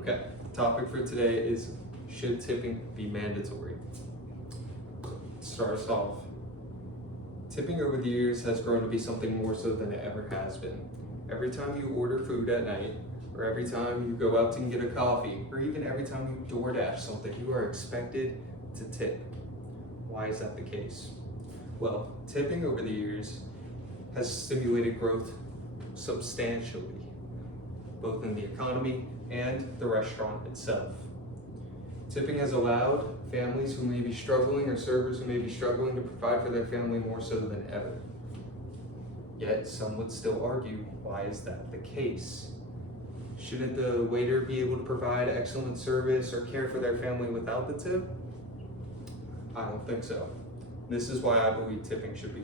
Okay, the topic for today is, should tipping be mandatory? To start us off, tipping over the years has grown to be something more so than it ever has been. Every time you order food at night, or every time you go out to get a coffee, or even every time you DoorDash something, you are expected to tip. Why is that the case? Well, tipping over the years has stimulated growth substantially, both in the economy and the restaurant itself. Tipping has allowed families who may be struggling, or servers who may be struggling, to provide for their family more so than ever. Yet some would still argue, why is that the case? Shouldn't the waiter be able to provide excellent service or care for their family without the tip? I don't think so. This is why I believe tipping should be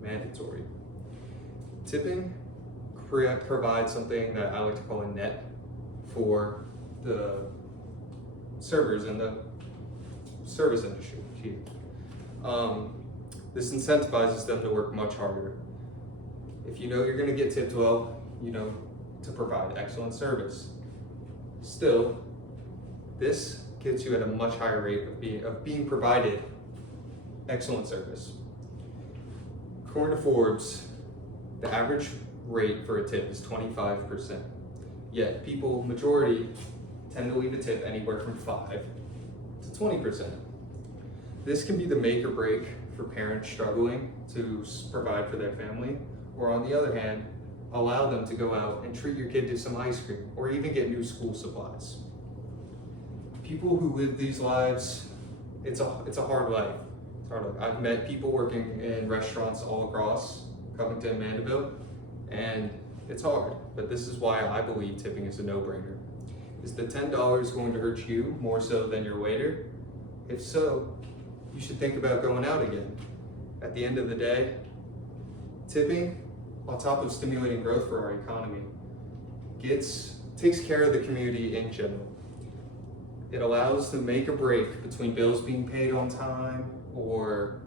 mandatory. Tipping provides something that I like to call a net for the servers in the service industry. This incentivizes them to work much harder. If you know you're going to get tipped well, you know to provide excellent service. Still, this gets you at a much higher rate of being provided excellent service. According to Forbes, the average rate for a tip is 25%. Yet majority tend to leave a tip anywhere from 5 to 20%. This can be the make or break for parents struggling to provide for their family, or on the other hand, allow them to go out and treat your kid to some ice cream, or even get new school supplies. People who live these lives, it's a hard life. It's hard life. I've met people working in restaurants all across Covington and Mandeville, and it's hard, but this is why I believe tipping is a no-brainer. Is the $10 going to hurt you more so than your waiter? If so, you should think about going out again. At the end of the day, tipping, on top of stimulating growth for our economy, takes care of the community in general. It allows the make or break between bills being paid on time, or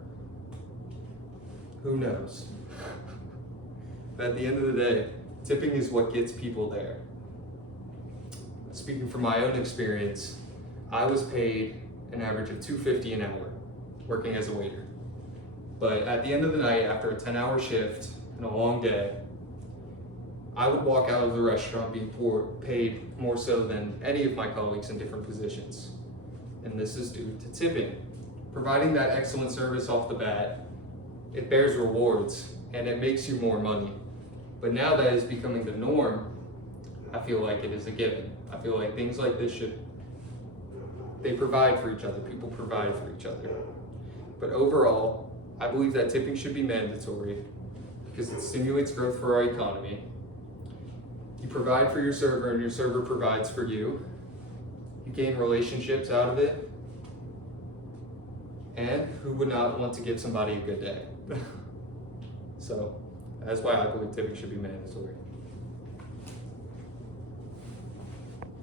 who knows. But at the end of the day, tipping is what gets people there. Speaking from my own experience, I was paid an average of $2.50 an hour working as a waiter. But at the end of the night, after a 10-hour shift and a long day, I would walk out of the restaurant being paid more so than any of my colleagues in different positions. And this is due to tipping. Providing that excellent service off the bat, it bears rewards and it makes you more money. But now that is becoming the norm, I feel like it is a given. I feel like things like this they provide for each other. People provide for each other. But overall, I believe that tipping should be mandatory because it stimulates growth for our economy. You provide for your server and your server provides for you. You gain relationships out of it. And who would not want to give somebody a good day? So that's why I believe tipping should be mandatory.